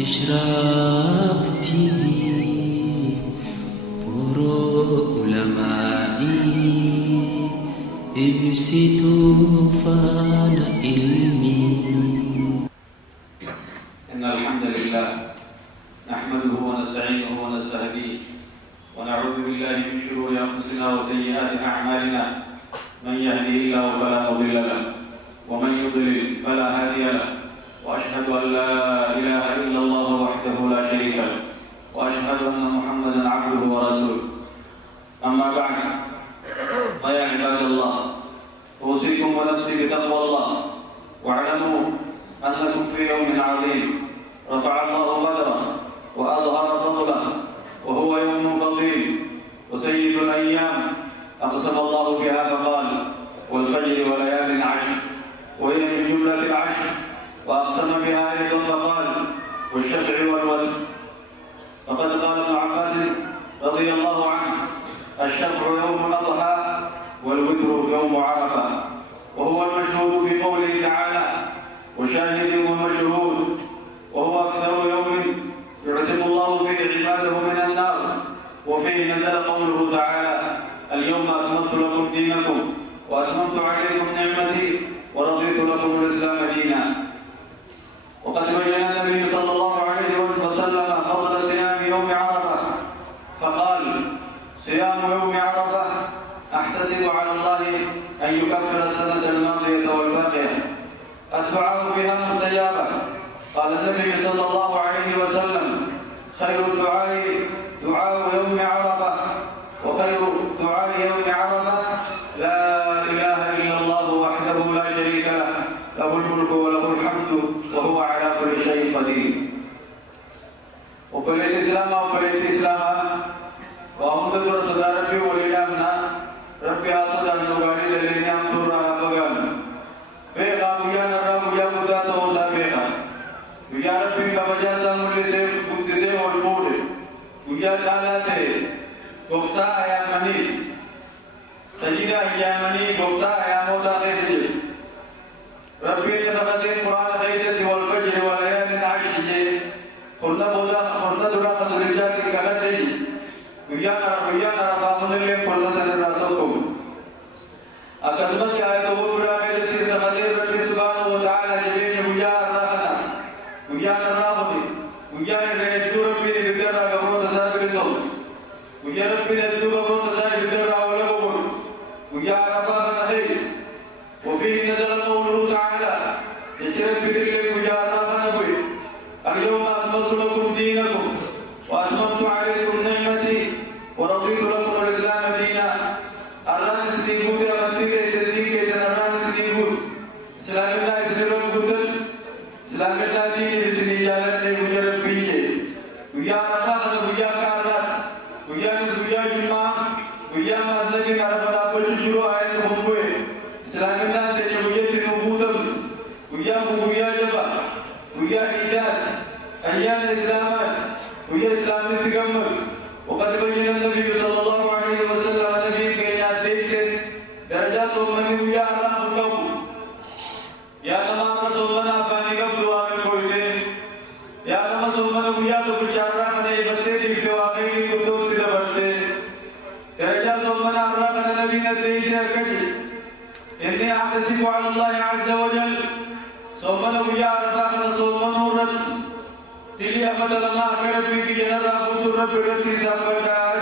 إشراق TV Puro Ulamai Ibsitu Fana Ilmi. إن الحمد لله نحمده ونستعينه ونستهديه ونعوذ بالله من شرور أنفسنا وسيئات أعمالنا من يهده الله فلا مضل له ومن يضلل فلا هادي له وأشهد أن لا إله إلا الله وحده لا شريك له وأشهد أن محمدا عبده ورسوله. أما بعد فيا عباد الله أوصيكم ونفسي بتقوى الله واعلموا أنكم في يوم عظيم رفع الله قدره وأظهر فضله وهو يوم فضيل وسيد الأيام أقسم الله بها فقال والفجر وليال عشر وهي من جملة العشر وأقسم بها أيضا فقال والشفع والوتر. فقد قال ابن عباس رضي الله عنه الشفع يوم الأضحى والوتر يوم عرفة وهو المشهود في قوله تعالى وشاهد ومشهود وهو أكثر يوم يعتق الله فيه عباده من النار وفيه نزل قوله تعالى اليوم أكملت لكم دينكم وأتممت عليكم نعمتي ورضيت لكم الإسلام دينا. وقد بين النبي صلى الله عليه وسلم فضل صيام يوم عرفة فقال صيام يوم عرفة أحتسب على الله أن يكفر السنة الماضية والباقية الدعاء فيها مستجابة. قال النبي صلى الله عليه وسلم خير الدعاء دعاء يوم عرفة وخير دعاء يوم عرفة لا إله إلا الله وحده لا شريك له له الملك وله الحمد وهو على كل شيء قدير. وبليت إسلام وهم تدور صدى ربي ولجامنا ربي أصدى النغاني لليني أمتور بغان بيغا بيان الرب يا مدات وصا بيغا ويا ربي كمجاسا مولي سيف بكتسي والفول ويا جالاته گفتا يا منيت سجيدا يا مني گفتا يا موتا خيسجي ربي لخبتين قرآن خيسجي والفجر وليال عشر خلنا دورا قد رجات كالدي ويا نرى فامن اللي كل سنة راتوكم أقسمت آية وبرا مجد تقدير ربي سبحانه وتعالى جبين ويا راحنا ويا نرى ويا نرى ربي بدر غبرو تسابر صوت ويا ربي ندو غبرو تسابر بدر أولكم ويا رفاقنا خيس وفيه نزل قوله تعالى يجرب بدر ويا رفاقنا بي اليوم أكملت لكم دينكم وأتممت عليكم نعمتي ورضيت لكم الإسلام دينا. أران سديبوت أمتك سديك جنران سديبوت سلام الله سديرك بوتل سلام الله دين بسني جالت ويا ربيك ويا رفاقنا ويا كارات ويا جمعة ويا مزلك على فلا بجرو آية هموي سلام الله تجي ويا تنبوتل ويا جبا ويا إيدات أيام الإسلامات ويا إسلام تكمل. وقد بين النبي صلى الله عليه وسلم نبي كينيات ديسن درجة صومني ويا الله لكم يا تمام صومنا فاني قبل وامن كويتين يا تمام صومنا ويا تبشارا من يبتدي بتواقي كتب سيدا برتي درجة صومنا الله من نبي نديسن كجي إني أحتسب على الله عز وجل صومنا ويا رفاقنا صومنا ورد दिल्ली अहमदल्ला रब्बी की जनरा खुसुर रब्बी रत्ती साबरदार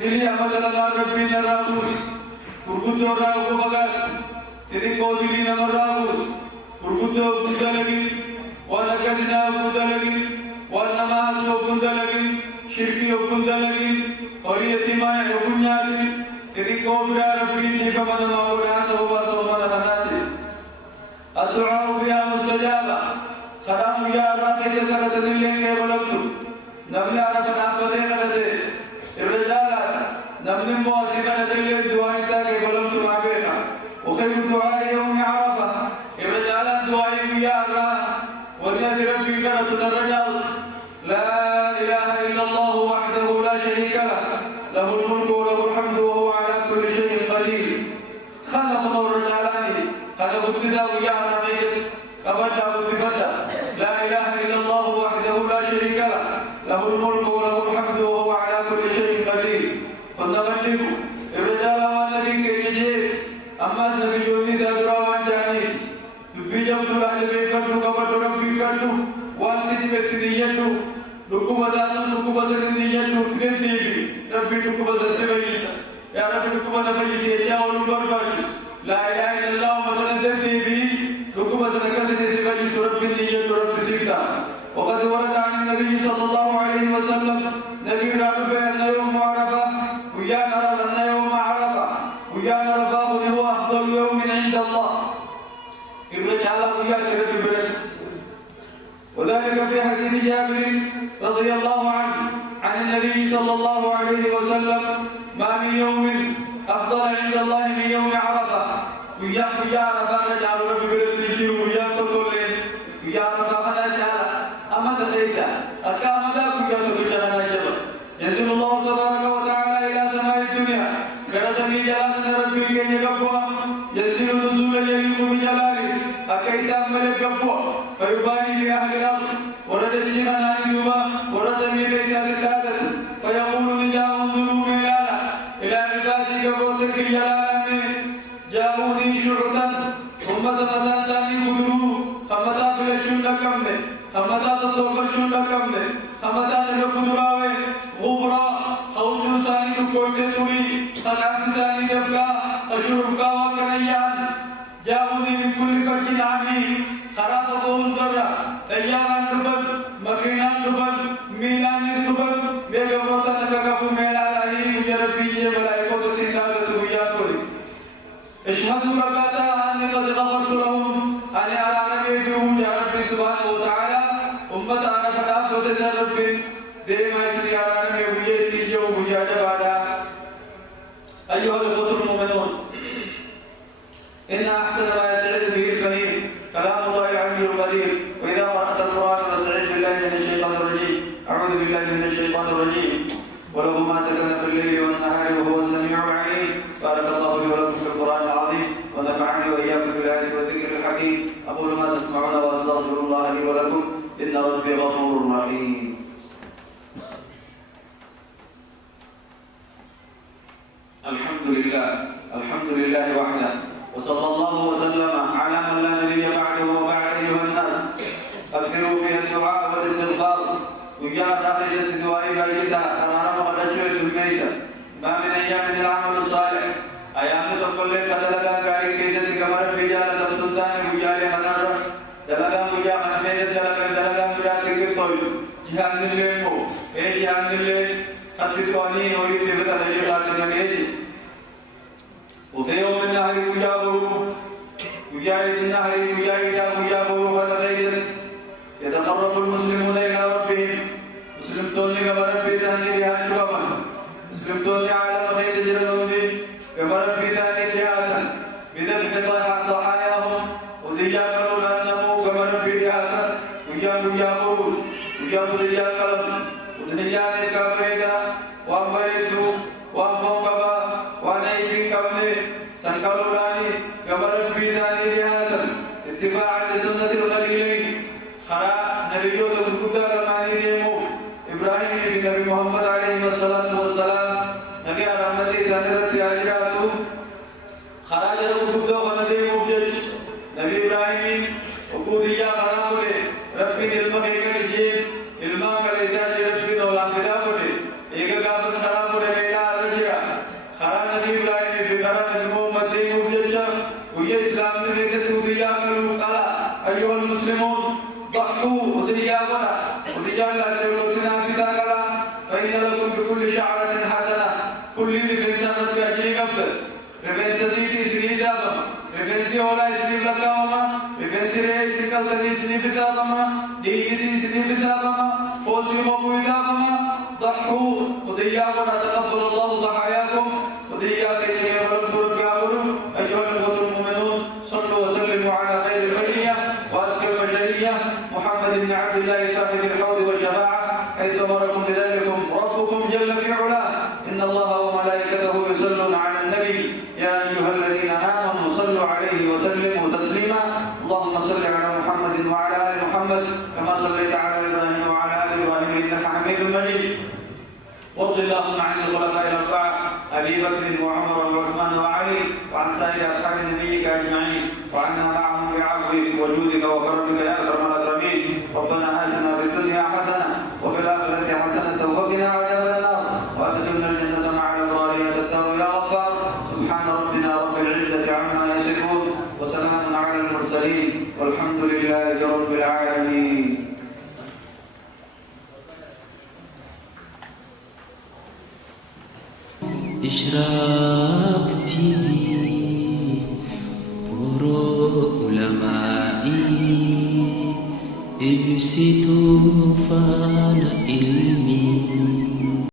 दिल्ली अहमदल्ला रब्बी जनरा खुस कुर्कुतो राव को भगत तेरी को दिल्ली नमर रावुस कुर्कुतो बुद्धा लगी वाला कजना बुद्धा लगी वाला नमाज बुद्धा लगी शिरकी बुद्धा लगी और ये तीमाय बुनियादी तेरी को बिरा रब्बी निकमत मावरा सबवा सबवा बनाते الدعاء فيها مستجابة خدام يا رب جزرت اللي ولدت نبي عرف نعبده كذا الرجال نبي مواسقة اللي دعاء ساكي ولدت ما بيها وخير الدعاء يوم عرفة الرجال الدعاء يا رب ونيت ربي كرت الرجال لا إله إلا الله وحده لا شريك له له الملك وله الحمد وهو على كل شيء قدير. خلق الرجالان خلق التساوي يا رب كبرنا بفضل لا إله إلا الله وحده شريك له له الملك وله الحمد وهو على كل شيء قدير فندمجك الرجال والنبي كيجيت أما النبي يونس أدرى وانجانيت تبي جبت الأهل بيفردو قبل ربي كردو واسدي بتنيجتو ركوب ذات ركوب سنيجتو تكندي ربي ركوب سبيسا يا ربي ركوب سبيسا يا ولد لا إله إلا الله مثلا تبدي به ركوب سبيسا ربي نيجتو ربي سيكتا وقد ورد عن النبي صلى الله عليه وسلم نبي رعب أن يوم عرفة ويا نرى أن يوم عرفة ويا نرى هو أفضل يوم عند الله الرجال ويا ربي برد وذلك في حديث جابر رضي الله عنه عن النبي صلى الله عليه وسلم ما من يوم أفضل عند الله من يوم عرفة ويا عرفة رجال ربي برد لكي ويا تقولين ويا عرفة رجال أما تخيسا أكام ذاك ويا تقولين ينزل الله تبارك وتعالى إلى سماء الدنيا كرسمي جلالة ربي كي يقبوا ينزل نزول يليق بجلاله أكيسا ملك قبوا فيباري بأهل الأرض وردت شيئا يوبا ورسمي كيسا للآلة فيقول نجاء انظروا ميلانا إلى عبادي قبوتك جلالا جاءوني شعثا ثم تمتان ساني قدروا خمتا فلتشون لكمني خمتا تطوبتشون لكمني خمتا نقدراوي غبرا خوتو ساني تكويتتوي خلعن ساني دفقا خشربكا وكنيان جاءوني من كل فج عميق خرافقهم درا تيارا نفل مخينان نفل ميلان نفل بيقبرتا نكاكو ميلالاهي ويربي جي ملايكو تتنالة وياكولي اشهدوا ركاتا أني قد غفرت لهم أني على نبي في وجه ربي سبحانه وتعالى أمة عرفت أبو تسال ربي ديما يسري على نبي وجه تيجو وجه جبادا أيها الأخوة المؤمنون إن أحسن ما يتعد به الفهيم كلام الله العلي القدير وإذا قرأت القرآن فاستعذ بالله من الشيطان الرجيم أعوذ بالله من الشيطان الرجيم وله ما سكن في الليل والنهار وهو السميع العليم بارك الله لي ولكم في القرآن العظيم ونفعني وإياكم بالآيات والذكر الحكيم أقول ما تسمعون وأستغفر الله لي ولكم إن ربي غفور رحيم الحمد لله وحده وصلى الله وسلم على من لا نبي بعده وبعد أيها الناس أكثروا فيها الدعاء والاستغفار ويا نافذة الدعاء بايسا أرانا مقدجوا الدميسا ما من أيام العمل الصالح أيام تقول لك دلقا قاري كيسة كمرة بجالة تبتلتاني بجالة خنار دلقا بجالة خنفيزة دلقا بجالة تقول جهان الليمو جهان الليم خطتواني ويتبتا تجيبات النبيجي وفي يوم النهر وجاء النهر وجاء بروح الغيث يتقرب المسلمون إلى ربهم مسلم تولي كما ربي ساني لها شوابا مسلم تولي على الغيث جلالهم دي كما ربي ساني لها بذبح ضحاياهم ودجاء قلوا لأنه كما ربي لها وجاء بروح وجاء دجاء قلب ودجاء الكابريكا وأمبريدو وأنفوكبا ونعيب كبني سنكالولاني كما ربي ساني لها اتباعا لسنة الخليلين خرا نبيوت الكبدى لماني ديموف إبراهيم في نبي محمد عليه الصلاة والسلام نبي رحمة سانرت ياجراتو خرا جرب الكبدى ونديموف جج نبي إبراهيم وقوديا خرابولي ربي نلمخيك الجيب الماء كالإسان ربي نولان فدابولي إيقا قابس خرابولي ميلا رجيا خرا نبي إبراهيم في خرا نبي محمد ديموف جج ويا إسلام نزيزة وديا قالوا قال أيها المسلمون ضحوا وديا وديا لا تولتنا بتاكلا فإن لكم بكل شعرة حسنة كل رفنسان تأجي قبل رفنس سيتي سني سابما رفنس أولا سني لقاوما رفنس رئي سكالتني سني بسابما ديسي سني بسابما فوسي مبوي سابما ضحوا وديا تقبل الله ضحاياكم وديا تيجي ولم ترك أيها الأخوة المؤمنون صلوا وسلموا على خير البرية وأزكى البشرية محمد بن عبد الله صاحب الحوض والشفاعة حيث أمركم بذلكم ربكم جل في علاه إن الله وملائكته يصلون على النبي يا أيها الذين آمنوا صلوا عليه وسلموا تسليما اللهم صل على محمد وعلى آل محمد كما صليت على إبراهيم وعلى آل إبراهيم وارض اللهم عن الخلفاء الاربعه ابي بكر وعمر وعثمان وعلي وعن سائر اصحاب نبيك اجمعين وعنا معهم بعفوك وجودك وكرمك يا اكرم الاكرمين. ربنا اتنا في الدنيا حسنه وفي الاخره حسنه وقنا عذاب النار وادخلنا الجنه مع الابرار يا ستار يا غفار. سبحان ربنا رب العزه عما يصفون وسلام على المرسلين والحمد لله رب العالمين. Ishraq TV, para ulama'i ibsitu fana ilmi.